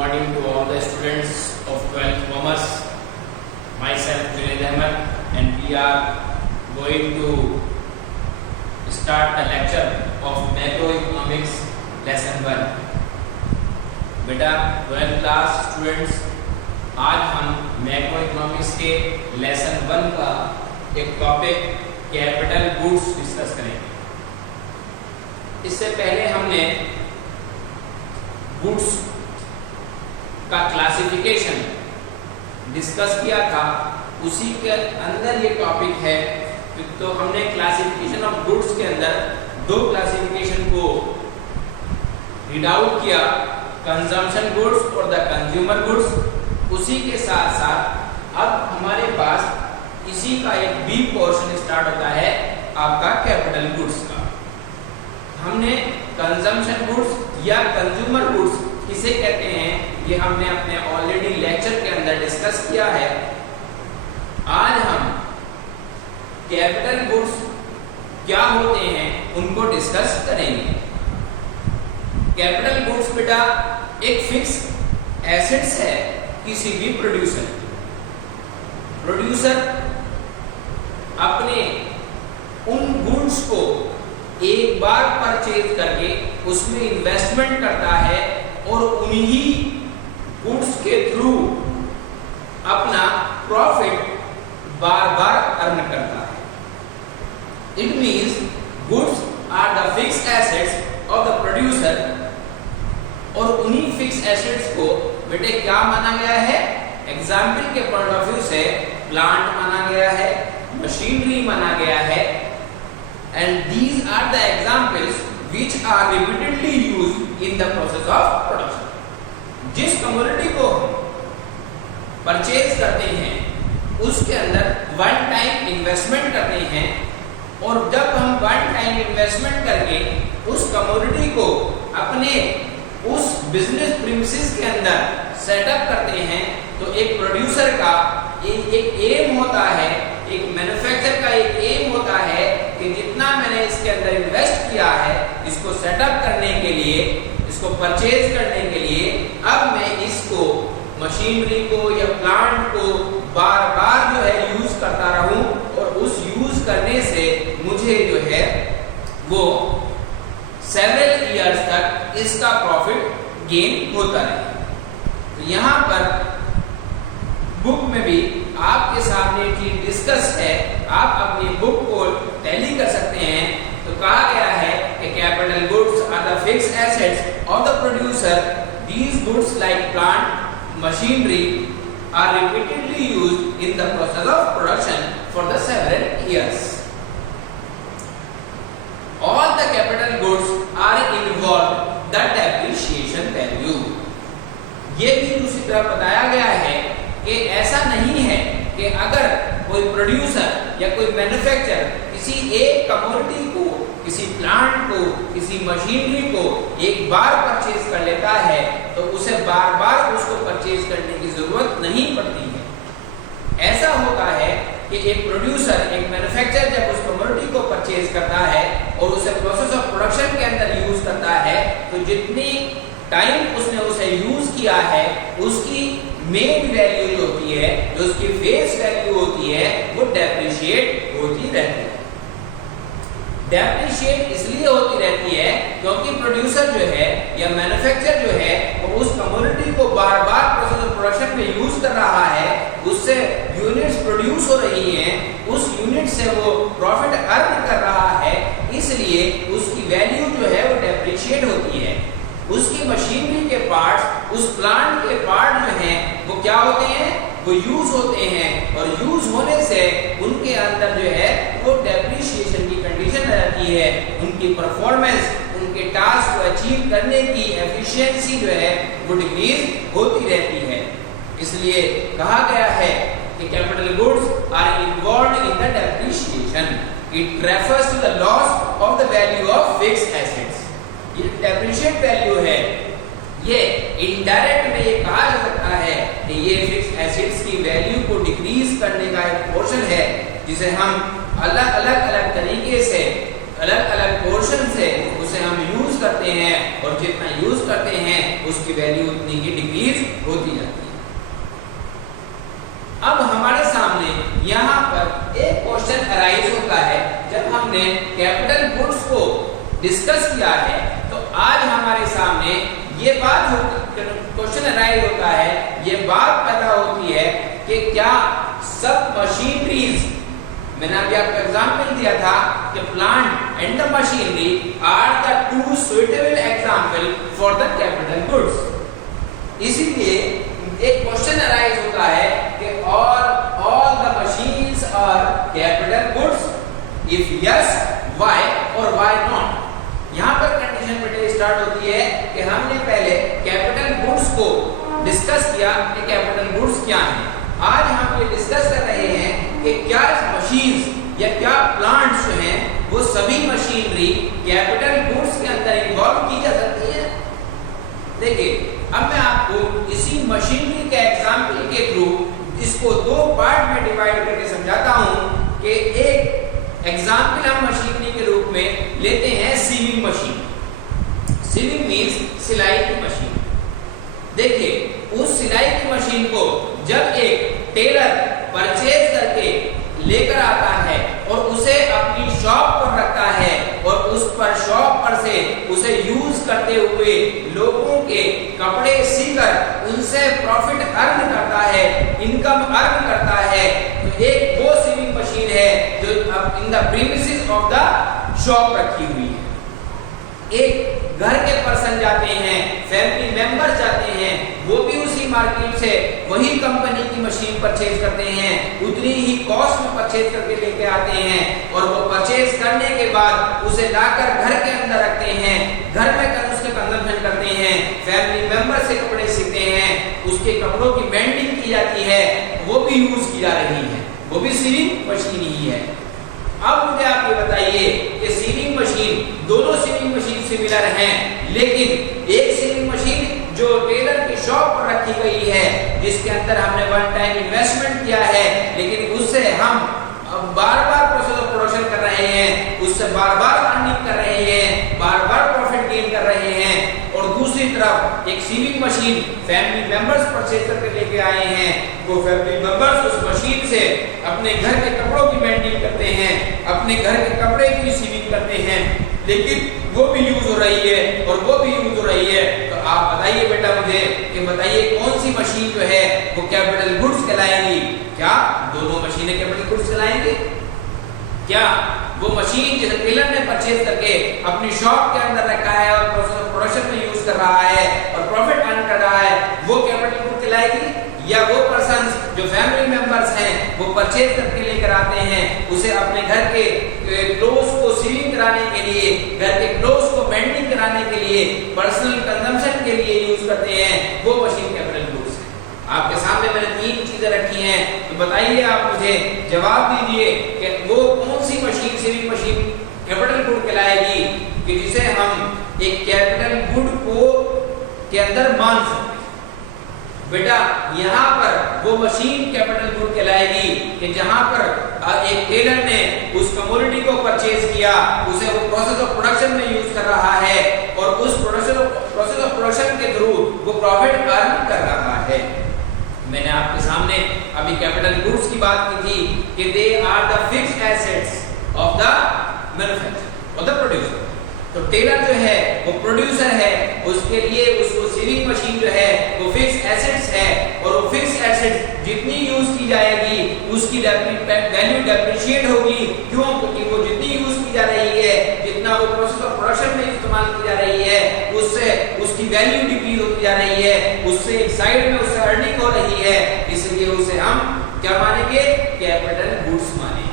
morning to all the students of 12th Commerce. Myself Junaid Ahmed, and we are going to start the lecture of macroeconomics lesson 1. बेटा 12th class students, आज हम macroeconomics के lesson 1 का एक topic capital goods discuss करेंगे। इससे पहले हमने गुड्स का क्लासिफिकेशन डिस्कस किया था, उसी के अंदर ये टॉपिक है। तो हमने क्लासिफिकेशन ऑफ गुड्स के अंदर दो क्लासिफिकेशन को रीड आउट किया, कंजम्पशन गुड्स और द कंज्यूमर गुड्स। उसी के साथ साथ अब हमारे पास इसी का एक बी पोर्शन स्टार्ट होता है आपका कैपिटल गुड्स का। हमने कंजम्पशन गुड्स या कंज्यूमर गुड्स किसे कहते हैं, ये हमने अपने ऑलरेडी लेक्चर के अंदर डिस्कस किया है। आज हम कैपिटल गुड्स क्या होते हैं उनको डिस्कस करेंगे। कैपिटल गुड्स बेटा एक फिक्स एसेट्स है किसी भी प्रोड्यूसर अपने उन गुड्स को एक बार परचेज करके उसमें इन्वेस्टमेंट करता है और उन्हीं गुड्स के थ्रू अपना प्रॉफिट बार बार अर्न करता है। It means goods are the fix assets of the producer, और उन्हीं फिक्स एसेट्स को बेटे क्या माना गया है, एग्जाम्पल के पॉइंट ऑफ व्यू से प्लांट माना गया है, मशीनरी माना गया है, and these are the examples which are repeatedly used in the process of production. जिस कमोडिटी को परचेज करते हैं उसके अंदर वन टाइम इन्वेस्टमेंट करते हैं, और जब हम वन टाइम इन्वेस्टमेंट करके उस कमोडिटी को अपने उस बिजनेस प्रीमिसेस के अंदर सेटअप करते हैं, तो एक प्रोड्यूसर का एक एम होता है, एक मैन्युफैक्चरर का एक एम होता है कि जितना मैंने इसके अंदर इन्वेस्ट किया है इसको सेटअप करने के लिए, इसको परचेज करने के लिए, अब मैं इसको मशीनरी को या प्लांट को बार बार जो है यूज करता रहूं, और उस यूज करने से मुझे जो है वो सेवरल इयर्स तक इसका प्रॉफिट गेन होता रहे। तो यहाँ पर बुक में भी आपके सामने चीज डिस्कस है, आप अपनी बुक को टैली कर सकते हैं। तो कहा गया है कि capital goods are the fix assets of the producer. These goods like plant machinery are repeatedly used in the process of production for the several years. All the capital goods are involve the depreciation value. ये भी दूसरी तरफ बताया गया है कि ऐसा नहीं है कि अगर कोई प्रोड्यूसर या कोई मैन्युफैक्चरर किसी एक कमोडिटी को, किसी प्लांट को, किसी मशीनरी को एक बार परचेज कर लेता है तो उसे बार बार उसको परचेज करने की जरूरत नहीं पड़ती है। ऐसा होता है कि एक प्रोड्यूसर, एक मैन्युफैक्चरर जब उस कमोडिटी को परचेज करता है और उसे प्रोसेस ऑफ प्रोडक्शन के अंदर यूज करता है, तो जितनी टाइम उसने उसे यूज किया है उसकी मेन वैल्यू जो होती है, जो उसकी फेस वैल्यू होती है, वो डेप्रिशिएट होती रहती है। डेप्रिशिएट इसलिए होती रहती है क्योंकि प्रोड्यूसर जो है या मैन्युफैक्चरर जो है वो उस कमोडिटी को बार बार प्रोसेस ऑफ प्रोडक्शन में यूज कर रहा है, उससे यूनिट्स प्रोड्यूस हो रही हैं, उस यूनिट से वो प्रॉफिट अर्न कर रहा है, इसलिए उसकी वैल्यू जो है वो डेप्रिशिएट होती है। उसकी मशीनरी के पार्ट्स, उस प्लांट के पार्ट जो हैं वो क्या होते हैं, वो यूज होते हैं, और यूज होने से उनके अंदर जो है वो डेप्रिसिएशन की कंडीशन रहती है। उनकी परफॉर्मेंस, उनके टास्क को अचीव करने की एफिशिएंसी जो है वो डिक्रीज होती रहती है। इसलिए कहा गया है कि capital goods are involved in the depreciation. It refers to the loss of the value of fixed assets. ये डेप्रिशिएट वैल्यू है, ये इनडायरेक्ट में ये कहा जा सकता है कि ये फिक्स एसेट्स की वैल्यू को डिक्रीज करने का एक पोर्शन है, जिसे हम अलग अलग तरीके से, अलग अलग पोर्शन से उसे हम यूज करते करते हैं और जितना यूज करते हैं उसकी वैल्यू उतनी ही डिक्रीज होती जाती है। अब हमारे सामने यहाँ पर एक क्वेश्चन अराइज होता है। जब हमने कैपिटल गुड्स को डिस्कस किया है तो आज हमारे सामने ये बात क्वेश्चन अराइज होता है, ये बात पैदा होती है कि क्या सब मशीनरीज, मैंने अभी आपको एग्जांपल दिया था कि plant and the machinery are the two suitable example for the capital goods. इसीलिए एक क्वेश्चन अराइज होता है कि all the machines are capital goods, if yes why और व्हाई नॉट। यहाँ पर कंडीशन बेटे स्टार्ट होती है कि हमने पहले कैपिटल गुड्स को डिस्कस किया कि कैपिटल गुड्स क्या है। आज हम ये डिस्कस कर रहे हैं कि क्या मशीन्स या क्या प्लांट्स जो हैं वो सभी मशीनरी कैपिटल गुड्स के अंदर इन्वॉल्व की जा सकती है। देखिए अब मैं आपको इसी मशीनरी के एग्जांपल के थ्रू इसको दो पार्ट में डिवाइड करके समझाता हूं कि एक एग्जांपल हम मशीनरी के रूप में लेते हैं सीविंग मशीन। सीविंग मींस सिलाई की मशीन। देखिए उस सिलाई की मशीन को जब एक टेलर परचेज करके लेकर आता है और उसे अपनी शॉप पर रखता है और उस पर शॉप पर से उसे यूज करते हुए लोगों के कपड़े सीकर उनसे प्रॉफिट अर्न करता है, इनकम अर्न करता है, तो एक वो सीविंग मशीन है जो in the premises of the shop रखी हुई है। एक घर के पर्सन जाते हैं, फैमिली मेंबर जाते हैं, वो भी उसी मार्केट से वही कंपनी की मशीन परचेज करते हैं, उतनी ही कॉस्ट में परचेज करके लेके आते हैं और वो परचेज करने के बाद उसे लाकर घर के अंदर रखते हैं, घर में कर उसके कंजम्पशन करते हैं, फैमिली मेंबर से कपड़े सीते हैं, उसके कपड़ों की मेंटेन की जाती है, वो भी यूज की जा रही है, वो भी सीविंग मशीन ही है। अब मुझे आप ये बताइए कि सीविंग मशीन, दोनों सीविंग मशीन सिमिलर हैं, लेकिन एक सीविंग मशीन जो टेलर की शॉप पर रखी गई है, जिसके अंदर हमने वन टाइम इन्वेस्टमेंट किया है, लेकिन उससे हम बार-बार प्रोसेस ऑफ प्रोडक्शन कर रहे हैं, उससे बार-बार अर्निंग कर रहे हैं, बार-बार प्रॉफिट गेन कर रहे हैं, और दूसरी तरफ एक sewing machine family members purchase करके लेके आए हैं, वो फैमिली मेंबर्स उस मशीन से अपने घर के कपड़ों की मेंटेन करते हैं, अपने घर के कपड़े की सीविंग करते हैं, लेकिन वो भी यूज हो रही है और वो भी यूज हो रही है। तो आप बताइए बेटा मुझे कि बताइए कौन सी मशीन जो है वो कैपिटल गुड्स कहलाएगी? क्या दोनों मशीनें कैपिटल गुड्स कहलाएंगी? क्या वो मशीन जिसे टेलर ने परचेज करके अपनी शॉप के अंदर रखा है और प्रोडक्शन में यूज कर रहा है और प्रॉफिट अर्न कर रहा है, वो कैपिटल गुड कहलाएगी? या वो पर्संस जो फैमिली मेंबर्स हैं वो परचेज करके लेकर आते हैं, उसे अपने घर के क्लोथ्स को सीविंग कराने के लिए, घर के क्लोथ्स को मेंटेन कराने के लिए, पर्सनल कंजम्पशन के लिए यूज करते हैं, वो मशीन कैपिटल गुड्स है। आपके सामने मैंने तीन चीजें रखी हैं, तो बताइए आप मुझे जवाब दीजिए कि वो कौन सी machine sewing machine capital good कहलाएगी कि जिसे हम एक कैपिटल गुड को के अंदर मान सकते हैं। बेटा यहाँ पर वो मशीन कैपिटल गुड कहलाएगी कि जहां पर एक टेलर ने उस कमोडिटी को परचेज किया, उसे वो प्रोसेस ऑफ प्रोडक्शन में यूज कर रहा है और उस प्रोसेस ऑफ प्रोडक्शन के थ्रू वो प्रॉफिट अर्न कर रहा है। मैंने आपके सामने अभी कैपिटल गुड्स की बात की थी कि they are the fixed assets of the manufacturer और द प्रोड्यूसर। तो टेलर जो है वो प्रोड्यूसर है, उसके लिए उसको सीविंग मशीन जो है वो फिक्स एसेट्स है और वो फिक्स एसेट्स जितनी यूज की जाएगी उसकी वैल्यू डेप्रिशिएट होगी। क्यों? क्योंकि वो जितनी यूज की जा रही है, जितना वो प्रोसेस ऑफ प्रोडक्शन में इस्तेमाल की जा रही है, उससे उसकी वैल्यू डिक्रीज होती जा रही है, उससे एक साइड में उससे अर्निंग हो रही है, इसलिए उसे हम क्या मानेंगे? कैपिटल गुड्स मानेंगे।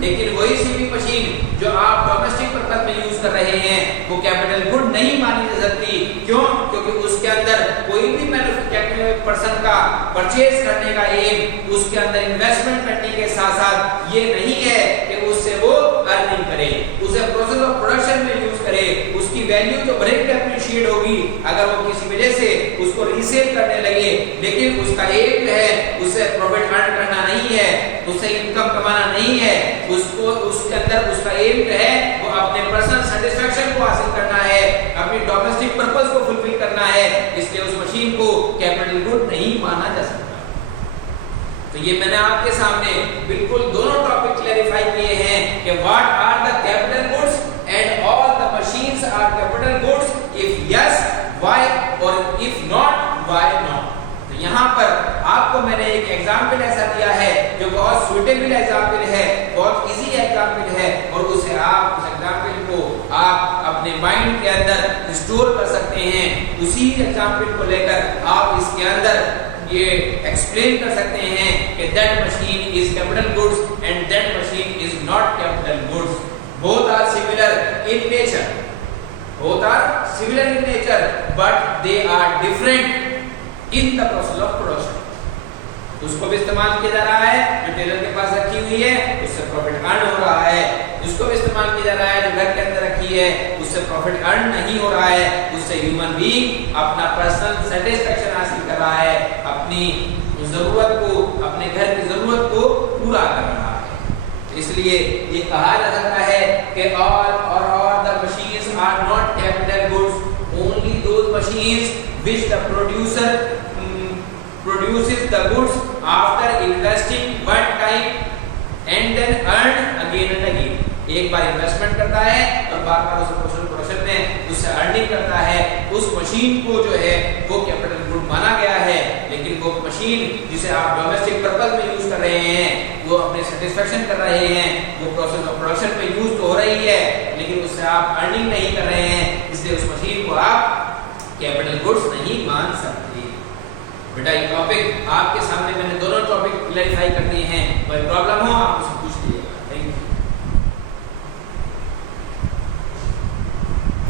लेकिन वही सीविंग मशीन जो आप डोमेस्टिक पर्पस में यूज कर रहे हैं वो कैपिटल गुड नहीं मानी जा सकती। क्यों? क्योंकि उसके अंदर कोई भी मैन्युफैक्चरिंग पर्सन का परचेज करने का एम उसके अंदर इन्वेस्टमेंट करने के साथ साथ ये नहीं है कि उससे वो अर्निंग करे, उसे प्रोसेस ऑफ प्रोडक्शन में यूज करे, उसकी वैल्यू तो भले डेप्रिशिएट होगी अगर वो किसी वजह से उसको रीसेल करने लगे, लेकिन उसका एम है उसे प्रॉफिट अर्न करना नहीं है, उसे इनकम कमाना नहीं है, उसको उसके अंदर उसका एम है वो अपने पर्सनल सेटिस्फेक्शन को हासिल करना है, ये मैंने आपके सामने बिल्कुल दोनों टॉपिक क्लैरिफाई किए हैं कि what are the capital goods and all the machines are capital goods, if yes why और इफ नॉट व्हाई नॉट। तो यहाँ पर आपको मैंने एक एग्जाम्पल ऐसा दिया है जो बहुत सुटेबल एग्जाम्पल है, बहुत इजी एग्जाम्पल है, और उससे आप उस एग्जाम्पल को आप अपने माइंड के अंदर स्टोर कर सकते हैं। उसी एग्जाम्पल को लेकर आप इसके अंदर ये एक्सप्लेन कर सकते हैं कि that machine is capital goods and that machine is not capital goods, both are similar in nature, both are similar in nature but they are different in the process of production। उसको भी इस्तेमाल किया जा रहा है जो Taylor के पास रखी हुई है, उससे प्रॉफिट अर्न हो रहा है। उसको भी इस्तेमाल किया जा रहा है जो घर के अंदर रखी है, उससे प्रॉफिट अर्न नहीं हो रहा है, उससे ह्यूमन बीइंग अपना पर्सनल सेटिस्फेक्शन हासिल कर रहा है, अपनी जरूरत को, अपने घर की जरूरत को पूरा कर रहा है। तो इसलिए ये कहा जा सकता है कि all the machines are not capital goods, only those machines which the producer produces the goods after investing one time and then earn again and again। एक बार इन्वेस्टमेंट करता है और बार बार उस प्रोडक्शन में उससे अर्निंग करता है। उस मशीन को जो है वो कैपिटल गुड माना गया है, लेकिन वो मशीन जिसे आप डोमेस्टिक पर्पस में यूज कर रहे हैं, वो अपने सेटिस्फेक्शन कर रहे हैं, वो प्रोसेस ऑफ प्रोडक्शन में यूज तो हो रही है लेकिन उससे आप अर्निंग नहीं कर रहे हैं, इसलिए उस मशीन को आप कैपिटल गुड्स नहीं मान सकते। बेटा ये टॉपिक आपके सामने मैंने दोनों टॉपिक क्लैरिफाई कर दिए हैं, कोई प्रॉब्लम हो आप मुझसे पूछ लीजिए।